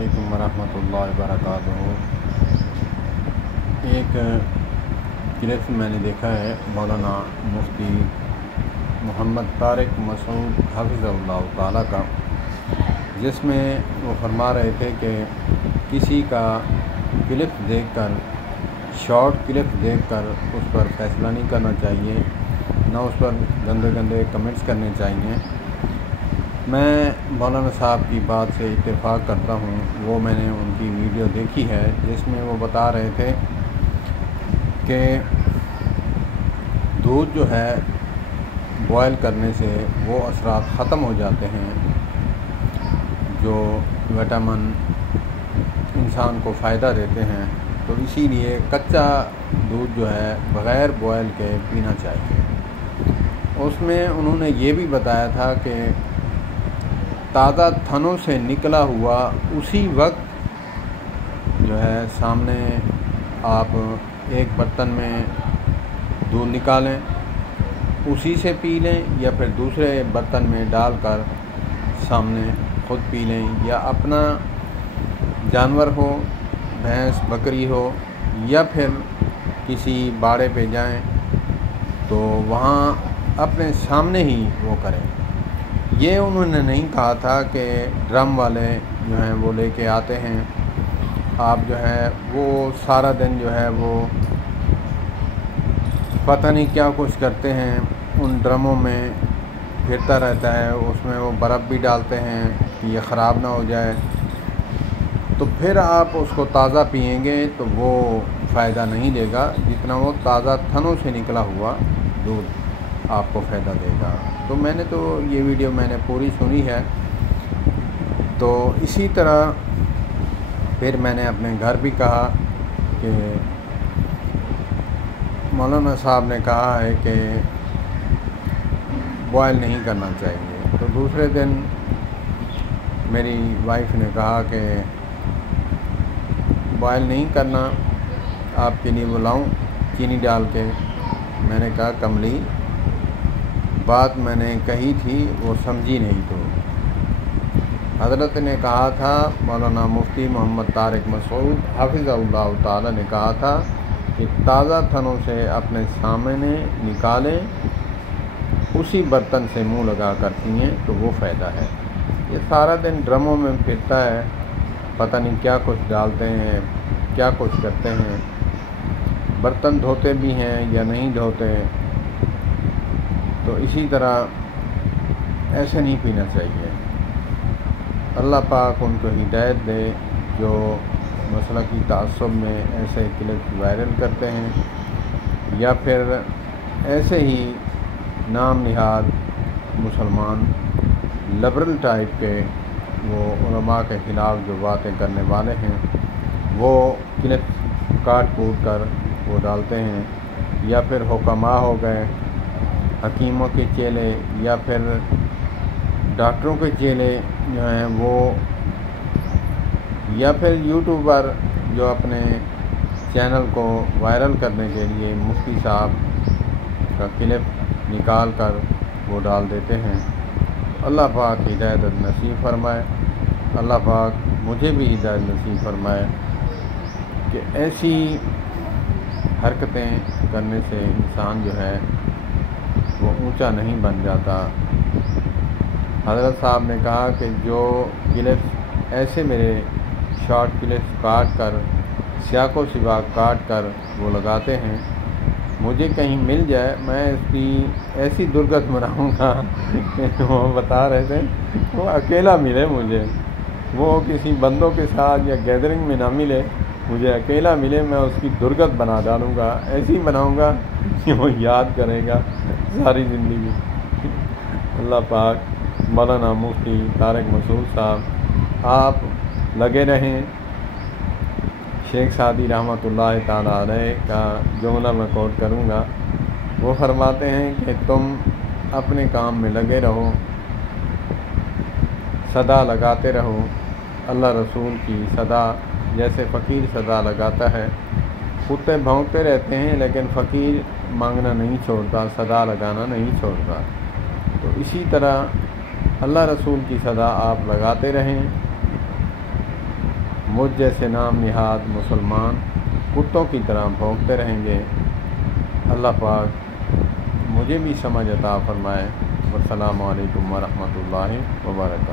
علیکم ورحمۃ اللہ وبرکاتہ۔ ایک کلپ میں نے دیکھا ہے مولانا مفتی محمد طارق مسعود حفظہ اللہ تعالیٰ کا، جس میں وہ فرما رہے تھے کہ کسی کا کلپ دیکھ کر، شارٹ کلپ دیکھ کر اس پر فیصلہ نہیں کرنا چاہیے، نہ اس پر گندے گندے کمنٹس کرنے چاہیے۔ میں مولانا صاحب کی بات سے اتفاق کرتا ہوں۔ وہ میں نے ان کی ویڈیو دیکھی ہے جس میں وہ بتا رہے تھے کہ دودھ جو ہے بوائل کرنے سے وہ اثرات ختم ہو جاتے ہیں جو وٹامن انسان کو فائدہ دیتے ہیں، تو اسی لیے کچا دودھ جو ہے بغیر بوائل کے پینا چاہیے۔ اس میں انہوں نے یہ بھی بتایا تھا کہ تازہ تھنوں سے نکلا ہوا اسی وقت جو ہے سامنے آپ ایک برتن میں دودھ نکالیں، اسی سے پی لیں، یا پھر دوسرے برتن میں ڈال کر سامنے خود پی لیں، یا اپنا جانور ہو، بھینس بکری ہو، یا پھر کسی باڑے پہ جائیں تو وہاں اپنے سامنے ہی وہ کریں۔ یہ انہوں نے نہیں کہا تھا کہ ڈرم والے جو ہیں وہ لے کے آتے ہیں، آپ جو ہے وہ سارا دن جو ہے وہ پتہ نہیں کیا کچھ کرتے ہیں، ان ڈرموں میں پھرتا رہتا ہے، اس میں وہ برف بھی ڈالتے ہیں کہ یہ خراب نہ ہو جائے، تو پھر آپ اس کو تازہ پئیں گے تو وہ فائدہ نہیں دے گا جتنا وہ تازہ تھنوں سے نکلا ہوا دودھ آپ کو فائدہ دے گا۔ تو میں نے تو یہ ویڈیو میں نے پوری سنی ہے۔ تو اسی طرح پھر میں نے اپنے گھر بھی کہا کہ مولانا صاحب نے کہا ہے کہ بوائل نہیں کرنا چاہیے، تو دوسرے دن میری وائف نے کہا کہ بوائل نہیں کرنا، آپ کے لیے بلاؤں چینی ڈال کے؟ میں نے کہا کملی بات میں نے کہی تھی وہ سمجھی نہیں، تو حضرت نے کہا تھا، مولانا مفتی محمد طارق مسعود حفظہ اللہ تعالیٰ نے کہا تھا کہ تازہ تھنوں سے اپنے سامنے نکالیں، اسی برتن سے منہ لگا کر پئیں تو وہ فائدہ ہے۔ یہ سارا دن ڈرموں میں پھرتا ہے، پتہ نہیں کیا کچھ ڈالتے ہیں، کیا کچھ کرتے ہیں، برتن دھوتے بھی ہیں یا نہیں دھوتے، تو اسی طرح ایسے نہیں پینا چاہیے۔ اللہ پاک ان کو ہدایت دے جو مسلکی تعصب میں ایسے کلپ وائرل کرتے ہیں، یا پھر ایسے ہی نام نہاد مسلمان لبرل ٹائپ کے وہ علماء کے خلاف جو باتیں کرنے والے ہیں وہ کلپ کاٹ کوٹ کر وہ ڈالتے ہیں، یا پھر حکماء ہو گئے، حکیموں کے چیلے، یا پھر ڈاکٹروں کے چیلے جو ہیں وہ، یا پھر یوٹیوبر جو اپنے چینل کو وائرل کرنے کے لیے مفتی صاحب کا کلپ نکال کر وہ ڈال دیتے ہیں۔ اللہ پاک ہدایت نصیب فرمائے، اللہ پاک مجھے بھی ہدایت نصیب فرمائے کہ ایسی حرکتیں کرنے سے انسان جو ہے وہ اونچا نہیں بن جاتا۔ حضرت صاحب نے کہا کہ جو کلپس ایسے میرے شارٹ کلپس کاٹ کر، سیاق و سباق کاٹ کر وہ لگاتے ہیں، مجھے کہیں مل جائے میں اس کی ایسی درگت بناؤں گا کہ وہ بتا رہے تھے وہ اکیلا ملے مجھے، وہ کسی بندوں کے ساتھ یا گیدرنگ میں نہ ملے، مجھے اکیلا ملے، میں اس کی درگت بنا ڈالوں گا، ایسی بناؤں گا کہ وہ یاد کرے گا ساری زندگی۔ اللہ پاک مولانا مفتی طارق مسعود صاحب آپ لگے رہیں۔ شیخ سعدی رحمۃ اللہ تعالیٰ علیہ کا جملہ میں کوٹ کروں گا، وہ فرماتے ہیں کہ تم اپنے کام میں لگے رہو، صدا لگاتے رہو، اللہ رسول کی صدا، جیسے فقیر صدا لگاتا ہے، کتے بھونکتے رہتے ہیں لیکن فقیر مانگنا نہیں چھوڑتا، صدا لگانا نہیں چھوڑتا، تو اسی طرح اللہ رسول کی صدا آپ لگاتے رہیں، مجھ جیسے نام نہاد مسلمان کتوں کی طرح بھونکتے رہیں گے۔ اللہ پاک مجھے بھی سمجھ عطا فرمائے۔ والسلام علیکم ورحمۃ اللہ وبرکاتہ۔